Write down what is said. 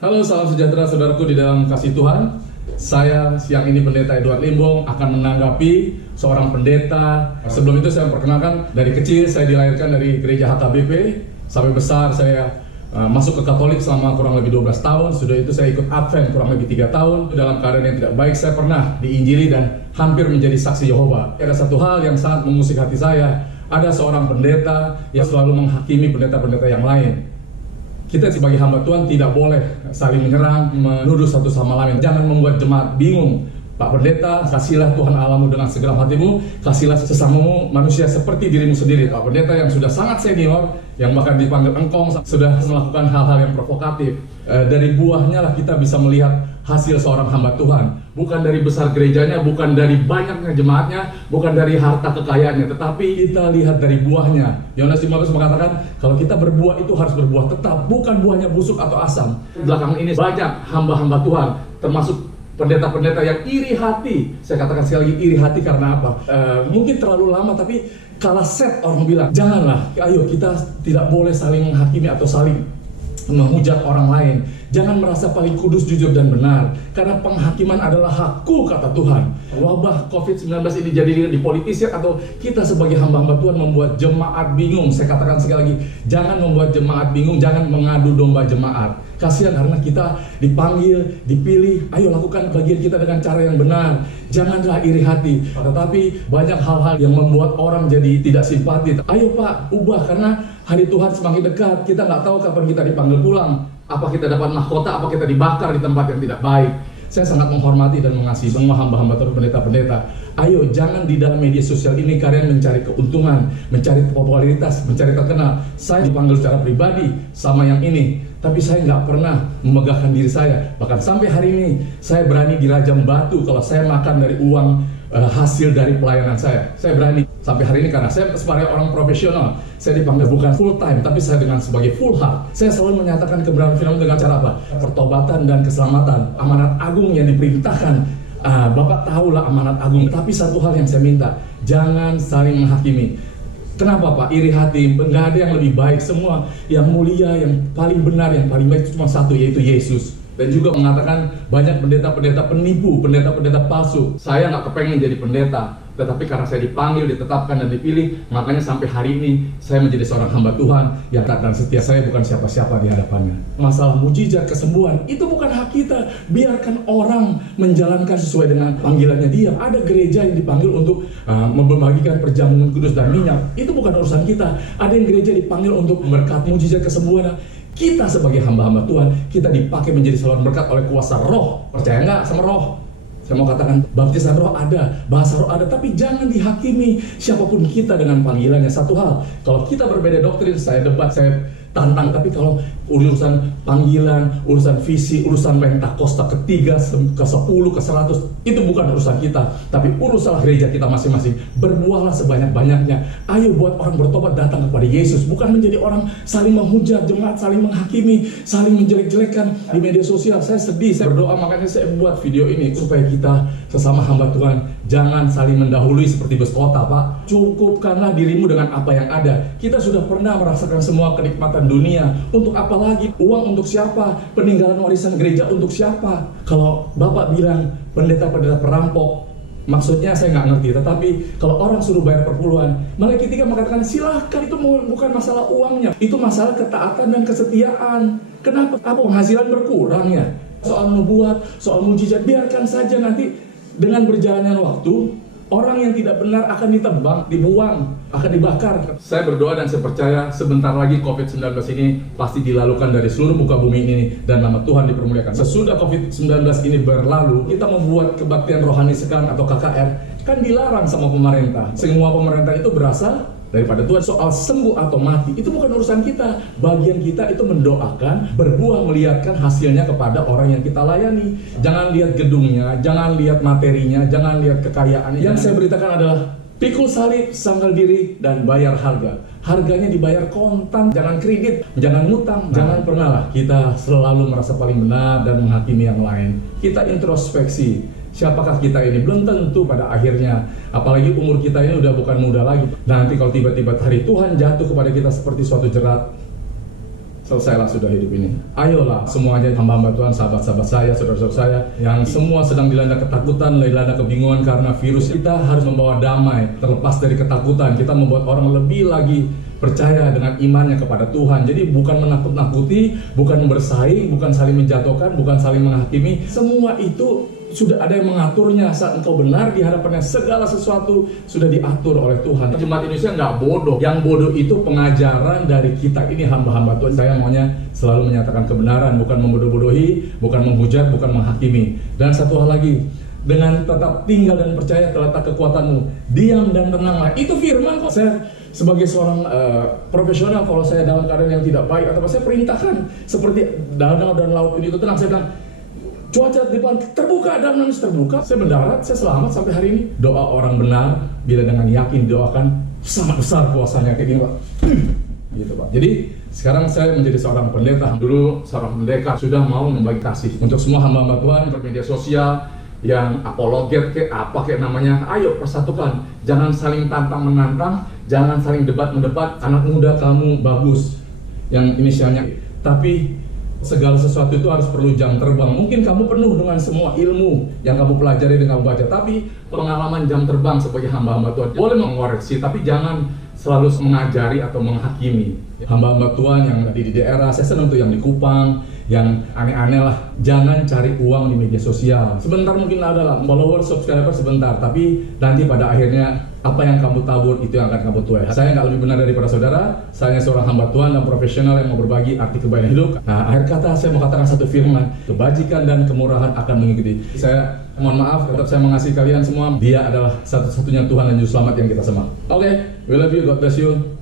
Halo, salam sejahtera saudaraku di dalam kasih Tuhan. Saya siang ini Pendeta Edward Limbong akan menanggapi seorang pendeta. Sebelum itu saya memperkenalkan, dari kecil saya dilahirkan dari gereja HKBP. Sampai besar saya masuk ke Katolik selama kurang lebih 12 tahun. Sudah itu saya ikut Advent kurang lebih 3 tahun. Dalam keadaan yang tidak baik, saya pernah diinjili dan hampir menjadi saksi Yehova. Ada satu hal yang sangat mengusik hati saya. Ada seorang pendeta yang selalu menghakimi pendeta-pendeta yang lain. Kita sebagai hamba Tuhan tidak boleh saling menyerang, menuduh satu sama lain. Jangan membuat jemaat bingung. Pak Pendeta, kasihlah Tuhan Allahmu dengan segenap hatimu, kasihlah sesamamu manusia seperti dirimu sendiri. Pak Pendeta yang sudah sangat senior, yang bahkan dipanggil engkong, sudah melakukan hal-hal yang provokatif. Dari buahnya lah kita bisa melihat hasil seorang hamba Tuhan. Bukan dari besar gerejanya, bukan dari banyaknya jemaatnya, bukan dari harta kekayaannya, tetapi kita lihat dari buahnya. Yohanes 15 mengatakan, kalau kita berbuah itu harus berbuah tetap, bukan buahnya busuk atau asam. Belakangan ini banyak hamba-hamba Tuhan, termasuk pendeta-pendeta yang iri hati. Saya katakan sekali lagi, iri hati karena apa? Mungkin terlalu lama, tapi kalah set orang bilang, janganlah, ayo kita tidak boleh saling menghakimi atau saling menghujat orang lain. Jangan merasa paling kudus, jujur, dan benar. Karena penghakiman adalah hakku, kata Tuhan. Wabah COVID-19 ini jadi dipolitisir atau kita sebagai hamba-hamba Tuhan membuat jemaat bingung. Saya katakan sekali lagi, jangan membuat jemaat bingung, jangan mengadu domba jemaat. Kasihan karena kita dipanggil, dipilih, ayo lakukan bagian kita dengan cara yang benar. Janganlah iri hati. Tetapi banyak hal-hal yang membuat orang jadi tidak simpati. Ayo Pak, ubah karena hari Tuhan semakin dekat. Kita nggak tahu kapan kita dipanggil pulang. Apa kita dapat mahkota, apa kita dibakar di tempat yang tidak baik. Saya sangat menghormati dan mengasihi semua hamba-hamba Tuhan, pendeta-pendeta. Ayo, jangan di dalam media sosial ini kalian mencari keuntungan, mencari popularitas, mencari terkenal. Saya dipanggil secara pribadi sama yang ini, tapi saya nggak pernah memegahkan diri saya. Bahkan sampai hari ini, saya berani dirajam batu kalau saya makan dari uang hasil dari pelayanan saya. Saya berani sampai hari ini karena saya sebagai orang profesional. Saya dipanggil bukan full time, tapi saya dengan sebagai full heart. Saya selalu menyatakan kebenaran firman dengan cara apa? Pertobatan dan keselamatan. Amanat agung yang diperintahkan. Bapak tahulah amanat agung. Tapi satu hal yang saya minta, jangan saling menghakimi. Kenapa Pak? Iri hati, nggak ada yang lebih baik. Semua yang mulia, yang paling benar, yang paling baik itu cuma satu, yaitu Yesus. Dan juga mengatakan banyak pendeta-pendeta penipu, pendeta-pendeta palsu. Saya nggak kepengen jadi pendeta, tetapi karena saya dipanggil, ditetapkan, dan dipilih, makanya sampai hari ini saya menjadi seorang hamba Tuhan yang taat dan setia. Saya bukan siapa-siapa di hadapannya. Masalah mujizat kesembuhan itu bukan hak kita. Biarkan orang menjalankan sesuai dengan panggilannya dia. Ada gereja yang dipanggil untuk membagikan perjamuan kudus dan minyak. Itu bukan urusan kita. Ada yang gereja dipanggil untuk memberkati mujizat kesembuhan. Kita sebagai hamba-hamba Tuhan, kita dipakai menjadi saluran berkat oleh kuasa roh. Percaya nggak sama roh? Saya mau katakan, baptisan roh ada, bahasa roh ada, tapi jangan dihakimi siapapun kita dengan panggilannya. Satu hal, kalau kita berbeda doktrin, saya debat, saya tantang, tapi kalau urusan panggilan, urusan visi, urusan Pentakosta ke-3, ke-10, ke-100, itu bukan urusan kita, tapi urusan gereja kita masing-masing. Berbuahlah sebanyak-banyaknya. Ayo buat orang bertobat datang kepada Yesus, bukan menjadi orang saling menghujat jemaat, saling menghakimi, saling menjelek-jelekan di media sosial. Saya sedih, saya berdoa, makanya saya buat video ini supaya kita sesama hamba Tuhan jangan saling mendahului seperti bus kota, Pak. Cukupkanlah dirimu dengan apa yang ada. Kita sudah pernah merasakan semua kenikmatan dunia. Untuk apa lagi? Uang untuk siapa? Peninggalan warisan gereja untuk siapa? Kalau Bapak bilang pendeta-pendeta perampok, maksudnya saya nggak ngerti. Tetapi kalau orang suruh bayar perpuluhan, Malaikat 3 mengatakan silahkan, itu bukan masalah uangnya, itu masalah ketaatan dan kesetiaan. Kenapa? Apa penghasilan berkurang ya? Soal nubuat, soal mujizat, biarkan saja. Nanti dengan berjalannya waktu, orang yang tidak benar akan ditebang, dibuang, akan dibakar. Saya berdoa dan saya percaya sebentar lagi COVID-19 ini pasti dilalukan dari seluruh muka bumi ini dan nama Tuhan dipermuliakan. Sesudah COVID-19 ini berlalu, kita membuat kebaktian rohani sekarang atau KKR, kan dilarang sama pemerintah. Semua pemerintah itu berasal daripada Tuhan. Soal sembuh atau mati, itu bukan urusan kita. Bagian kita itu mendoakan, berbuah, melihatkan hasilnya kepada orang yang kita layani. Jangan lihat gedungnya, jangan lihat materinya, jangan lihat kekayaannya. Yang saya beritakan adalah pikul salib, sangkal diri, dan bayar harga. Harganya dibayar kontan, jangan kredit, jangan ngutang. Jangan pernah lah kita selalu merasa paling benar dan menghakimi yang lain. Kita introspeksi. Siapakah kita ini? Belum tentu pada akhirnya. Apalagi umur kita ini udah bukan muda lagi. Nanti kalau tiba-tiba hari Tuhan jatuh kepada kita seperti suatu jerat, selesailah sudah hidup ini. Ayolah semuanya hamba-hamba Tuhan, sahabat-sahabat saya, saudara-saudara saya yang semua sedang dilanda ketakutan, dilanda kebingungan karena virus. Kita harus membawa damai, terlepas dari ketakutan. Kita membuat orang lebih lagi percaya dengan imannya kepada Tuhan. Jadi bukan menakut-nakuti, bukan bersaing, bukan saling menjatuhkan, bukan saling menghakimi. Semua itu sudah ada yang mengaturnya. Saat engkau benar di hadapannya, segala sesuatu sudah diatur oleh Tuhan. Jemaat Indonesia nggak bodoh. Yang bodoh itu pengajaran dari kita ini hamba-hamba Tuhan. Saya maunya selalu menyatakan kebenaran, bukan membodoh-bodohi, bukan menghujat, bukan menghakimi. Dan satu hal lagi, dengan tetap tinggal dan percaya terletak kekuatanmu. Diam dan tenanglah. Itu firman kok. Saya sebagai seorang profesional, kalau saya dalam keadaan yang tidak baik, atau saya perintahkan seperti danau dan laut ini itu tenang, saya bilang cuaca di depan terbuka, danau terbuka, saya mendarat, saya selamat sampai hari ini. Doa orang benar bila dengan yakin doakan, sangat besar kuasanya kayak gini Pak. Gitu Pak. Jadi sekarang saya menjadi seorang pendeta. Dulu seorang pendeta sudah mau membagi kasih untuk semua hamba-hamba Tuhan bermedia sosial yang apologet kayak namanya. Ayo persatukan, jangan saling tantang menantang, jangan saling debat mendebat. Anak muda kamu bagus yang inisialnya, tapi segala sesuatu itu harus perlu jam terbang. Mungkin kamu penuh dengan semua ilmu yang kamu pelajari dan kamu baca, tapi pengalaman jam terbang sebagai hamba-hamba Tuhan boleh mengoreksi, tapi jangan selalu mengajari atau menghakimi. Hamba-hamba Tuhan yang di daerah, saya senang tuh yang di Kupang, yang aneh-aneh lah. Jangan cari uang di media sosial. Sebentar mungkin ada lah, follower, subscriber sebentar, tapi nanti pada akhirnya apa yang kamu tabur itu yang akan kamu tuai. Saya nggak lebih benar daripada saudara. Saya seorang hamba Tuhan dan profesional yang mau berbagi arti kebaikan hidup. Nah, akhir kata saya mau katakan satu firman, kebajikan dan kemurahan akan mengikuti. Saya mohon maaf, tetap saya mengasihi kalian semua. Dia adalah satu-satunya Tuhan dan Juru Selamat yang kita sembah. Oke, we love you, God bless you.